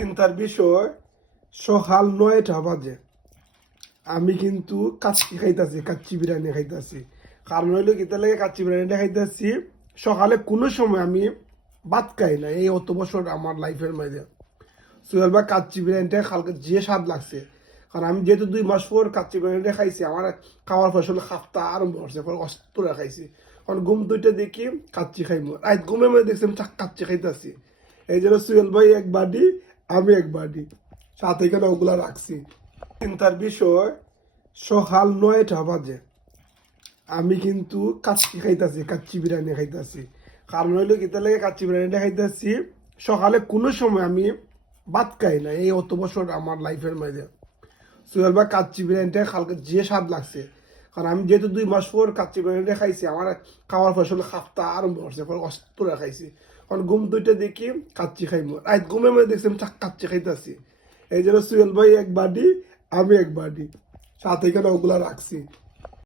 চিন্তার বিষয় সকাল 9টা বাজে আমি কিন্তু কাচ্চি খাইতাছি, কাচ্চি বিরিয়ানি খাইতাছি। কারণ হইলো কিতা লাগে কাচ্চি বিরিয়ানিটা খাইতাছি, সকালে কোনো সময় আমি ভাত খাই না এই অত বছর আমার লাইফের মধ্যে। সোহেল বা কাচ্চি বিরিয়ানিটা কালকে যে স্বাদ লাগছে, কারণ আমি যেহেতু 2 মাস পর কাচ্চি বিরিয়ানিটা খাইছি, আমার খাওয়ার ফসল খাফতা আরম্ভ করছে, পরে অস্ত্র খাইছি। কারণ ঘুম দুইটা দেখি কাচ্চি খাইমো, রাত ঘুমের মধ্যে দেখছি আমি কাচ্চি খাইতাছি। এই জন্য সোহেল ভাই এক বাটি, আমি এক বাটি, সাথে এখানে ওগুলা রাখছি। চিন্তার বিষয় সকাল 9টা বাজে আমি কিন্তু কাচ্চি খাইতাছি, কাচ্চি বিরিয়ানি খাইতাছি। কারণ হইলো কিতা লাগে কাচ্চি বিরিয়ানিটা খাইতাছি, সকালে কোনো সময় আমি ভাত খাই না এই অত বছর আমার লাইফের মধ্যে। সোহেল বা কাচ্চি বিরিয়ানিটা কালকে যে স্বাদ লাগছে, কারণ আমি যেহেতু 2 মাস পর কাচ্চি বিরিয়ানিটা খাইছি, আমার খাওয়ার ফসল খাফতা আরম্ভ করছে, পরে অস্ত্র খাইছি। কারণ ঘুম দুইটা দেখি কাচ্চি খাইমো, রাত ঘুমের মধ্যে দেখছি আমি কাচ্চি খাইতাছি। এই জন্য সোহেল ভাই এক বাটি, আমি এক বাটি, সাথে এখানে ওগুলা রাখছি।